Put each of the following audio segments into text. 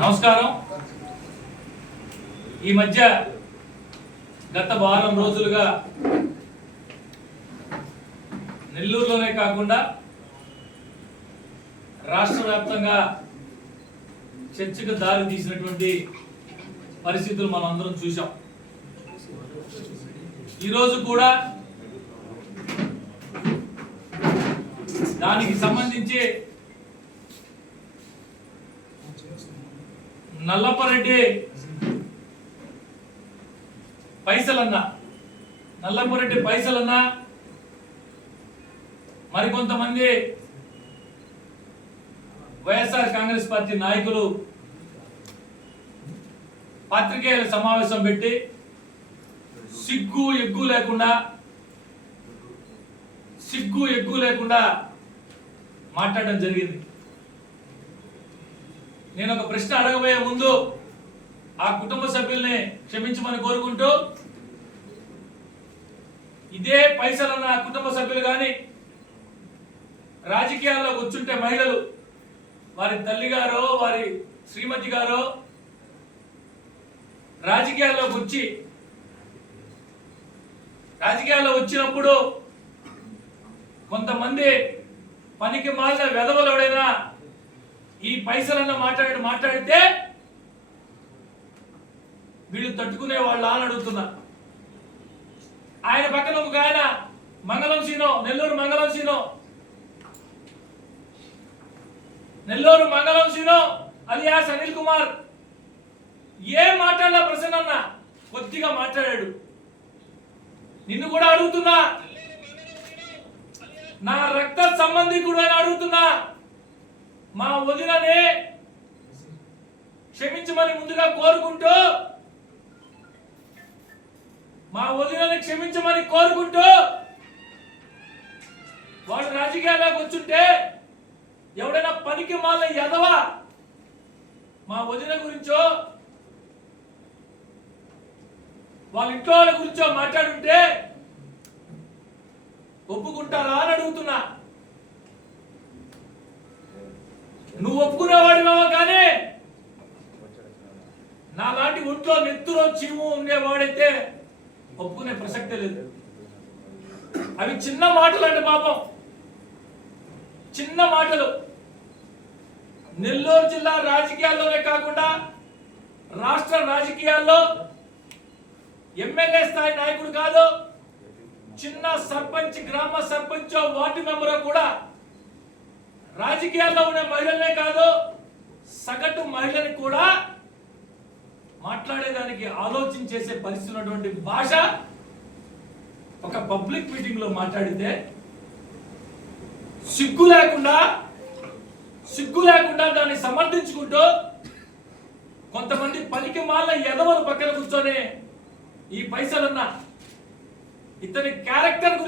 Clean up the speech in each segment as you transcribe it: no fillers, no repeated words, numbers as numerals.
నమస్కారం. ఈ మధ్య గత వారం రోజులుగా నెల్లూరులోనే కాకుండా రాష్ట్ర వ్యాప్తంగా చర్చకు దారి తీసినటువంటి పరిస్థితులు మనం అందరం చూసాం. ఈరోజు కూడా దానికి సంబంధించి నల్లపరెడ్డి పైసలన్నా మరికొంతమంది వైఎస్ఆర్ కాంగ్రెస్ పార్టీ నాయకులు పత్రికేయుల సమావేశం పెట్టి సిగ్గు ఎగ్గు లేకుండా మాట్లాడడం జరిగింది. నేను ఒక ప్రశ్న అడగబోయే ముందు ఆ కుటుంబ సభ్యుల్ని క్షమించమని కోరుకుంటూ, ఇదే పైసలన్న కుటుంబ సభ్యులు కానీ రాజకీయాల్లో కూర్చుంటే మహిళలు, వారి తల్లి గారో వారి శ్రీమతి గారో రాజకీయాల్లో వచ్చినప్పుడు కొంతమంది పనికి మాలిన వెధవలుడైనా ఈ పైసలన్న మాట్లాడితే వీళ్ళు తట్టుకునే వాళ్ళు అని అడుగుతున్నా. ఆయన పక్కన ఒక ఆయన నెల్లూరు మంగళం సీనో అలియాస్ అనిల్ కుమార్ ఏం మాట్లాడలా ప్రసన్న కొద్దిగా మాట్లాడాడు. నిన్ను కూడా అడుగుతున్నా, నా రక్త సంబంధికుడు అని అడుగుతున్నా, మా వదిననే క్షమించమని ముందుగా కోరుకుంటూ వాళ్ళు రాజకీయాల్లోకి వచ్చుంటే ఎవడైనా పనికి మాల ఎదవా మా వదిన గురించో వాళ్ళ ఇంట్లో వాళ్ళ గురించో మాట్లాడుంటే ఒప్పుకుంటారా అని అడుగుతున్నా. నువ్వు ఒప్పుకునేవాడివేమో కానీ నా లాంటి ఒంట్లో నెత్తులో చీము ఉండేవాడైతే ఒప్పుకునే ప్రసక్తే లేదు. అవి చిన్న మాటలు అంటే పాపం, చిన్న మాటలు. నెల్లూరు జిల్లా రాజకీయాల్లోనే కాకుండా రాష్ట్ర రాజకీయాల్లో ఎమ్మెల్యే స్థాయి నాయకుడు కాదు, చిన్న సర్పంచ్, గ్రామ సర్పంచ్, వార్డు మెంబర్ కూడా రాజకీయాల్లో ఉన్న మహిళలనే కాదు, సగటు మహిళని కూడా మాట్లాడేదానికి ఆలోచన చేసే పరిస్థితి ఉన్నటువంటి భాష ఒక పబ్లిక్ మీటింగ్ లో మాట్లాడితే సిగ్గు లేకుండా దాన్ని సమర్థించుకుంటూ కొంతమంది పనికి మాల ఎదవల పక్కన కూర్చొని ఈ పైసలన్న ఇతని క్యారెక్టర్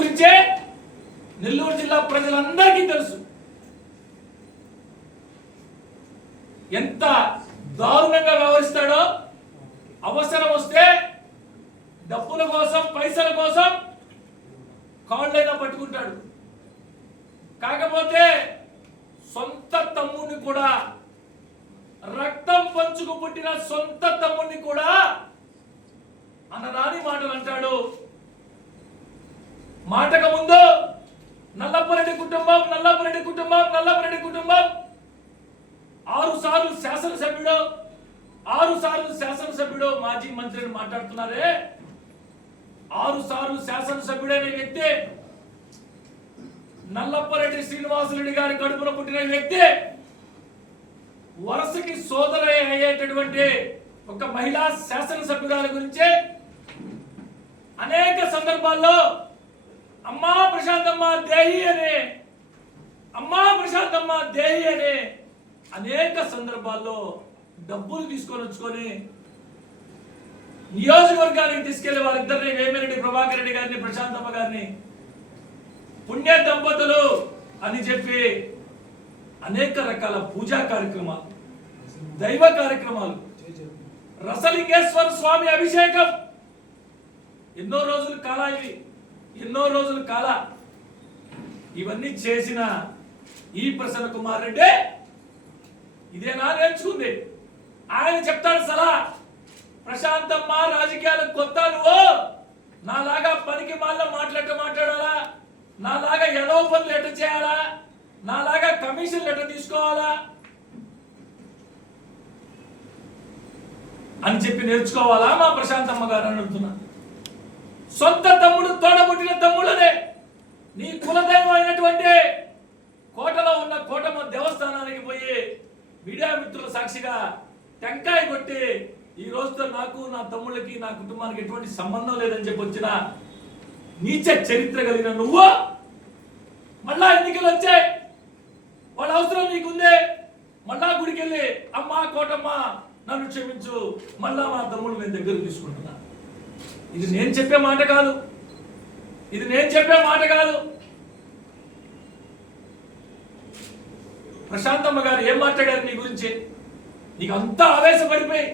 గురించే నెల్లూరు జిల్లా ప్రజలందరికీ తెలుసు. ఎంత దారుణంగా వ్యవహరిస్తాడో. అవసరం వస్తే డబ్బుల కోసం, పైసల కోసం కాళ్ళైనా పట్టుకుంటాడు. కాకపోతే సొంత తమ్ముడిని కూడా, రక్తం పంచుకు పుట్టిన సొంత తమ్ముడిని కూడా అనరాని మాటలు అంటాడు. మాటకు ముందు నల్లపరెడ్డి కుటుంబం 6 సార్లు శాసనసభ్యుడు మాజీ మంత్రిని మాట్లాడుతున్నారే. 6 సార్లు శాసనసభ్యుడైన వ్యక్తి, నల్లపరెడ్డి శ్రీనివాసరెడ్డి గారి కడుపున పుట్టిన వ్యక్తి, వరుసకి సోదర అయ్యేటటువంటి ఒక మహిళా శాసనసభ్యురాల గురించి అనేక సందర్భాల్లో అమ్మా ప్రశాంతమ్మ దేహి అనే అనేక సందర్భాల్లో డబ్బులు తీసుకొని వచ్చుకొని నియోజకవర్గానికి తీసుకెళ్లి వారిద్దరిని, వేమిరెడ్డి ప్రభాకర్ రెడ్డి గారిని, ప్రశాంతమ్మ గారిని పుణ్య దంపతులు అని చెప్పి అనేక రకాల పూజా కార్యక్రమాలు, దైవ కార్యక్రమాలు, రసలింగేశ్వర స్వామి అభిషేకం ఎన్నో రోజులు కాల ఇవన్నీ చేసిన ఈ ప్రసన్న కుమార్ రెడ్డి ఇదేనా నేర్చుకుంది? ఆయన చెప్తాడు సలహా, ప్రశాంతమ్మ రాజకీయాలకు కొత్త, నువ్వు నాలాగా పనికి మాల్లో మాట్లాడాలా, నాలాగా ఎదవ పనులు ఎట్ట చేయాలా, నాలాగా కమిషన్లు ఎట్ట తీసుకోవాలా అని చెప్పి నేర్చుకోవాలా మా ప్రశాంతమ్మ గారు అని అడుగుతున్నా. సొంత తమ్ముడు, తోడబుట్టిన తమ్ముళ్ళనే నీ కులదైవం అయినటువంటి కోటలో ఉన్న కోటమ్మ దేవస్థానానికి పోయి మీడియా మిత్రుల సాక్షిగా టెంకాయ కొట్టి ఈ రోజుతో నాకు, నా తమ్ముళ్ళకి, నా కుటుంబానికి ఎటువంటి సంబంధం లేదని చెప్పి వచ్చిన నీచ చరిత్ర కలిగిన నువ్వు మళ్ళా ఎన్నికలు వచ్చాయి, వాళ్ళ అవసరం నీకుందే, మళ్ళా గుడికి వెళ్ళి అమ్మా కోటమ్మ నన్ను క్షమించు, మళ్ళా మా తమ్ముడు నేను దగ్గర తీసుకుంటున్నా. ఇది నేను చెప్పే మాట కాదు, ఇది నేను చెప్పే మాట కాదు. ప్రశాంతమ్మ గారు ఏం మాట్లాడారు నీ గురించి? నీకు అంతా ఆవేశపడిపోయి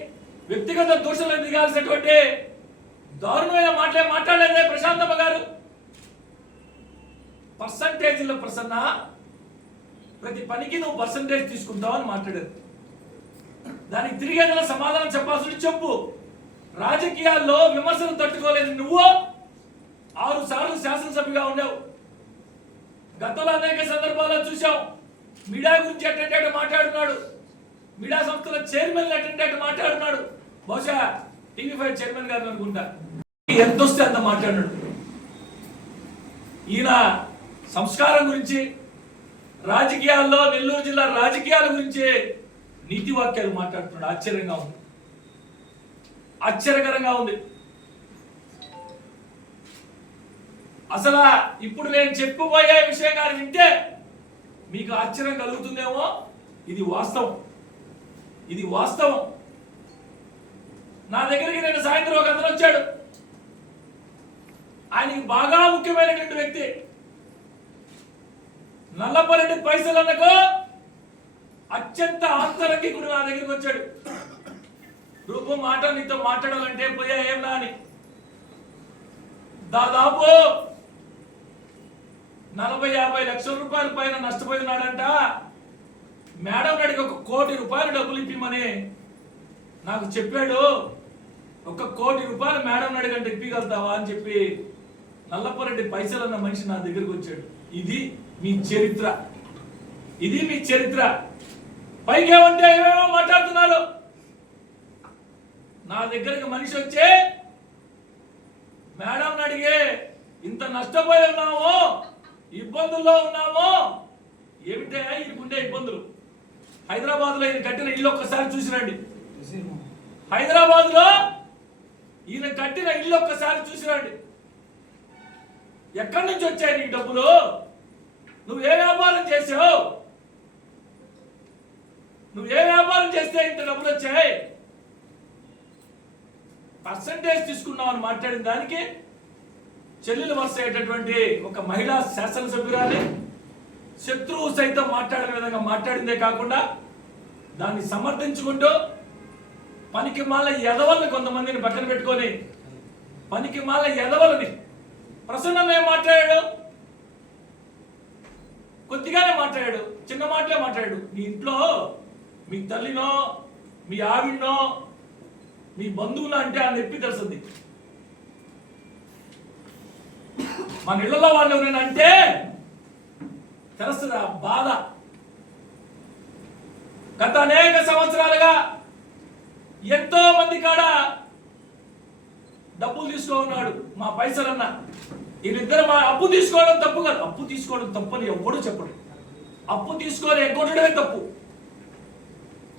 వ్యక్తిగత దోషాలకు దిగాల్సినటువంటి దారుణమైన మాటలే మాట్లాడలేదే ప్రశాంతమ్మ గారు. పర్సంటేజీల ప్రసన్న, ప్రతి పనికి నువ్వు పర్సంటేజ్ తీసుకుంటావు అని మాట్లాడారు. దానికి తిరిగి ఏదైనా సమాధానం చెప్పాల్సి చెప్పు. రాజకీయాల్లో విమర్శలు తట్టుకోలేదు నువ్వు 6 సార్లు శాసనసభ్యుగా ఉన్నావు. గతంలో అనేక సందర్భాల్లో చూసాం. మీడియా గురించి అటెండెంట్ మాట్లాడుతున్నాడు, మీడియా సంస్థల చైర్మన్ అటెండెంట్ మాట్లాడుతున్నాడు. బహుశా టీవీ5 చైర్మన్ గారు అనుకుంటా, ఎంత వస్తే అంత మాట్లాడినాడు. ఈయన సంస్కారం గురించి, రాజకీయాల్లో నెల్లూరు జిల్లా రాజకీయాల గురించి నీతి వాక్యాలు మాట్లాడుతున్నాడు. ఆశ్చర్యంగా ఉంది, ఆశ్చర్యకరంగా ఉంది. అసలు ఇప్పుడు నేను చెప్పబోయే విషయం గారు వింటే మీకు ఆశ్చర్యం కలుగుతుందేమో. ఇది వాస్తవం, ఇది వాస్తవం. నా దగ్గరికి నేను సాయంత్రం ఒక అతను వచ్చాడు. ఆయనకి బాగా ముఖ్యమైనటువంటి వ్యక్తి, నల్లపరెడ్డి పైసలన్నకు అత్యంత ఆంతరంగికుడు నా దగ్గరికి వచ్చాడు. రూపం మాట నీతో మాట్లాడాలంటే పోయా ఏం అని దాదాపు 40-50 లక్షల రూపాయల పైన నష్టపోయినాడంట. మేడం నడికి 1 కోటి రూపాయలు డబ్బులు ఇప్పిమని నాకు చెప్పాడు. 1 కోటి రూపాయలు మేడం నడిగంటే ఇప్పగలుగుతావా అని చెప్పి నల్లపరెడ్డి పైసలన్న మనిషి నా దగ్గరికి వచ్చాడు. ఇది మీ చరిత్ర, ఇది మీ చరిత్ర. పైకేమంటే ఏమేమో మాట్లాడుతున్నారు. నా దగ్గరికి మనిషి వచ్చే మేడం అడిగే ఇంత నష్టపోయి ఉన్నాము, ఇబ్బందుల్లో ఉన్నాము. ఏమిటే ఈయనకుండే ఇబ్బందులు? హైదరాబాద్ లో ఈయన కట్టిన ఇల్లు ఒక్కసారి చూసిరండి. హైదరాబాద్ లో ఈయన కట్టిన ఇల్లు ఒక్కసారి చూసిరండి. ఎక్కడి నుంచి వచ్చాయి నీకు డబ్బులు? నువ్వు ఏ వ్యాపారం చేసావు? నువ్వు ఏ వ్యాపారం చేస్తే ఇంత డబ్బులు వచ్చాయి? పర్సంటేజ్ తీసుకున్నావు అని మాట్లాడిన దానికి చెల్లెలు వరుస అయ్యేటటువంటి ఒక మహిళా శాసనసభ్యురాలి శత్రువు సైతం మాట్లాడిన విధంగా మాట్లాడిందే కాకుండా దాన్ని సమర్థించుకుంటూ పనికి మాల ఎదవల్ని కొంతమందిని పక్కన పెట్టుకొని పనికి మాల ఎదవలని ప్రసన్న ఏం మాట్లాడాడు? కొద్దిగానే మాట్లాడాడు, చిన్న మాటలే మాట్లాడాడు. నీ ఇంట్లో మీ తల్లినో మీ ఆవిడనో మీ బంధువులు అంటే ఆ నొప్పి తెలుస్తుంది. మన ఇళ్లలో వాళ్ళు ఎవరైనా తెలుస్తుంది ఆ బాధ. గత అనేక సంవత్సరాలుగా ఎంతో మంది కాడ డబ్బులు తీసుకోన్నాడు మా పైసలన్న. వీళ్ళిద్దరు మా అప్పు తీసుకోవడం తప్పు కాదు, అప్పు తీసుకోవడం తప్పు అని ఎవడు చెప్పడు. అప్పు తీసుకొని ఎగ్గొట్టడమే తప్పు,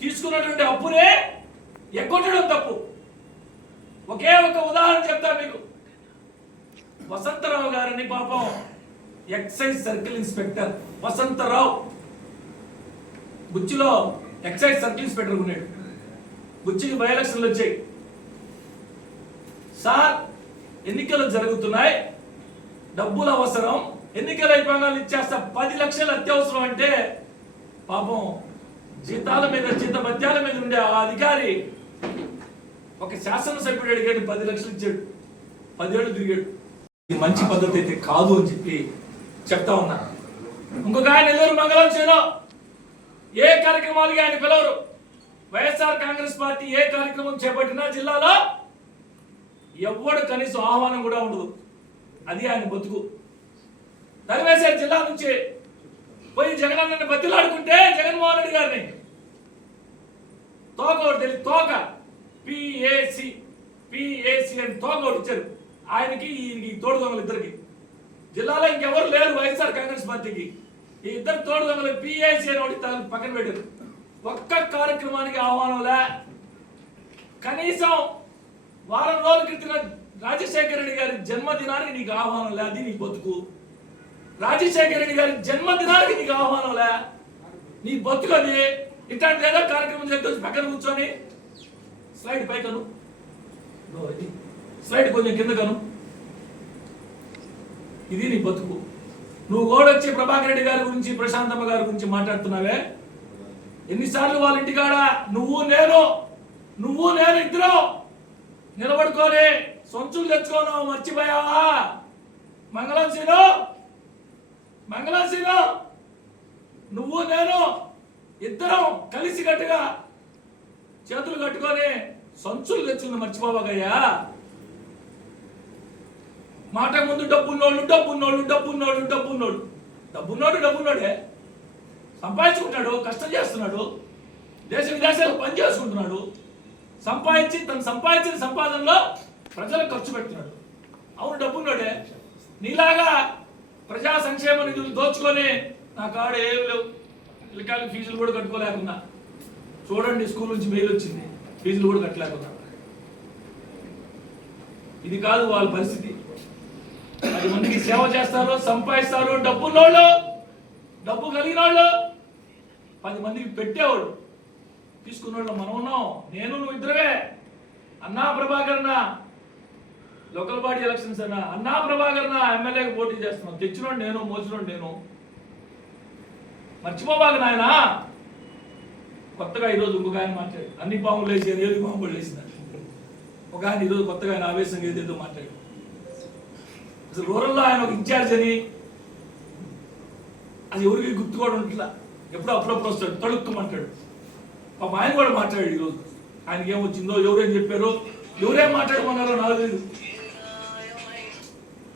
తీసుకున్నటువంటి అప్పునే ఎగ్గొట్టడం తప్పు. ఒకే ఒక ఉదాహరణ చెప్తా మీకు. వసంతరావు గారిని పాపం ఎక్సైజ్ సర్కిల్ ఇన్స్పెక్టర్ వసంతరావు బుచ్చిలో ఎక్సైజ్ సర్కిల్ ఇన్స్పెక్టర్ ఉన్నాడు. బుచ్చికి బై ఎలక్షన్లు వచ్చాయి. సార్ ఎన్నికలు జరుగుతున్నాయి, డబ్బులు అవసరం, ఎన్నికలు అయిపోయిన ఇచ్చేస్తా, 10 లక్షలు అత్యవసరం అంటే పాపం జీతాల మీద జీతభత్యాల మీద ఉండే ఆ అధికారి ఒక శాసనసభ్యుడు అడిగాడు, 10 లక్షలు ఇచ్చాడు, 10 ఏళ్ళు తిరిగాడు. ఇది మంచి పద్ధతి అయితే కాదు అని చెప్పి చెప్తా ఉన్నా. ఇంకొక ఆయన నెల్లూరు మంగళం చేను ఏ కార్యక్రమాలకి ఆయన పిలవరు. వైఎస్ఆర్ కాంగ్రెస్ పార్టీ ఏ కార్యక్రమం చేపట్టినా జిల్లాలో ఎవ్వడు కనీసం ఆహ్వానం కూడా ఉండదు. అది ఆయన బతుకు. తరివేశారు జిల్లా నుంచి. పోయి జగనన్నని బతిలాడుకుంటే జగన్మోహన్ రెడ్డి గారిని తోక ఒకటి తెలియదు, తోక పిఏసి అని తోక ఒకటి ఇచ్చారు ఆయనకి, ఈయనకి తోడు దొంగలు ఇద్దరికి. జిల్లాలో ఇంకెవరు లేరు వైఎస్ఆర్ కాంగ్రెస్ పార్టీకి. ఈ ఇద్దరు తోడు దొంగలు పిఏసి అని ఒకటి పక్కన పెట్టారు. ఒక్క కార్యక్రమానికి ఆహ్వానంలే. కనీసం వారం రోజుల క్రితం రాజశేఖర రెడ్డి గారి జన్మదినానికి నీకు ఆహ్వానం లే. అది నీ బతుకు. రాజశేఖర రెడ్డి గారి జన్మదినానికి నీకు ఆహ్వానం లే. నీ బతుకు అది. ఇట్లాంటి ఏదో కార్యక్రమం చేసి పక్కన కూర్చొని స్లైడ్ పైకను, స్లైడ్ కొంచెం కింద కను. ఇది నీ బతుకు. నువ్వు కూడా వచ్చి ప్రభాకర్ రెడ్డి గారి గురించి, ప్రశాంతమ్మ గారి గురించి మాట్లాడుతున్నావే. ఎన్నిసార్లు వాళ్ళ ఇంటికాడ నువ్వు నేను ఇద్దరు నిలబడుకోని సొంచులు తెచ్చుకోను మర్చిపోయావా? మంగళం సీను నువ్వు నేను ఇద్దరం కలిసి కట్టుగా చేతులు కట్టుకొని సంచులు తెచ్చుకుని మర్చిపోవాగయ్యా. మాట ముందు డబ్బున్నోడే సంపాదించుకుంటాడు, కష్టం చేస్తున్నాడు, దేశ విదేశాలకు పని చేసుకుంటున్నాడు, తను సంపాదించిన సంపాదనలో ప్రజలకు ఖర్చు పెడుతున్నాడు. అవును, డబ్బున్నోడే. నీలాగా ప్రజా సంక్షేమ నిధులు దోచుకొని నా కాడ ఏమి లేవు, పిల్లకాయలకి ఫీజులు కూడా కట్టుకోలేకున్నా. చూడండి, స్కూల్ నుంచి మెయిల్ వచ్చింది, ఫీజులు కూడా కట్టలేకున్నా. ఇది కాదు వాళ్ళ పరిస్థితి. 10 మందికి సేవ చేస్తారు, సంపాదిస్తారు. డబ్బున్నోళ్ళు, డబ్బు కలిగిన వాళ్ళు 10 మందికి పెట్టేవాళ్ళు. తీసుకున్నోళ్ళు మనం ఉన్నాం. నేను నువ్వు ఇద్దరమే. అన్నా ప్రభాకరణ లోకల్ బాడీ ఎలక్షన్స్ అన్నా ప్రభాకరణ ఎమ్మెల్యేకి పోటీ చేస్తున్నాం. తెచ్చినోడు నేను, మోసినోడు నేను. మర్చిపోబాక నాయన. కొత్తగా ఈరోజు ఇంకొక ఆయన మాట్లాడు. అన్ని పాములు లేచి ఏది పాము కూడా లేచింది. ఒక ఆయన ఈరోజు కొత్తగా ఆయన ఆవేశంగా ఏదేదో మాట్లాడు. అసలు రూరల్లో ఆయన ఒక ఇన్ఛార్జ్ అని అది ఎవరికి గుర్తు కూడా ఉంటుందా? ఎప్పుడో అప్పుడప్పుడు వస్తాడు, తడుక్కుమంటాడు. పాప ఆయన కూడా మాట్లాడాడు ఈరోజు. ఆయనకి ఏమొచ్చిందో, ఎవరేం చెప్పారో, ఎవరేం మాట్లాడమన్నారో నాకు తెలియదు.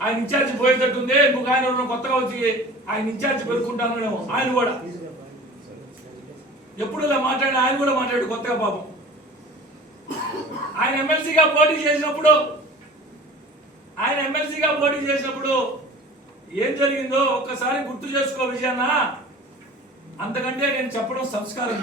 ఆయన ఇన్ఛార్జ్ పోయేటట్టుంది. ఇంకొక ఆయన కొత్తగా వచ్చి ఆయన ఇన్ఛార్జ్ పెరుక్కుంటానేమో. ఆయన కూడా ఎప్పుడు ఇలా మాట్లాడి ఆయన కూడా మాట్లాడు కొత్తగా. పాపం ఆయన ఎమ్మెల్సీగా పోటీ చేసినప్పుడు ఏం జరిగిందో ఒక్కసారి గుర్తు చేసుకో విజయన్న. అంతకంటే నేను చెప్పడం సంస్కారం.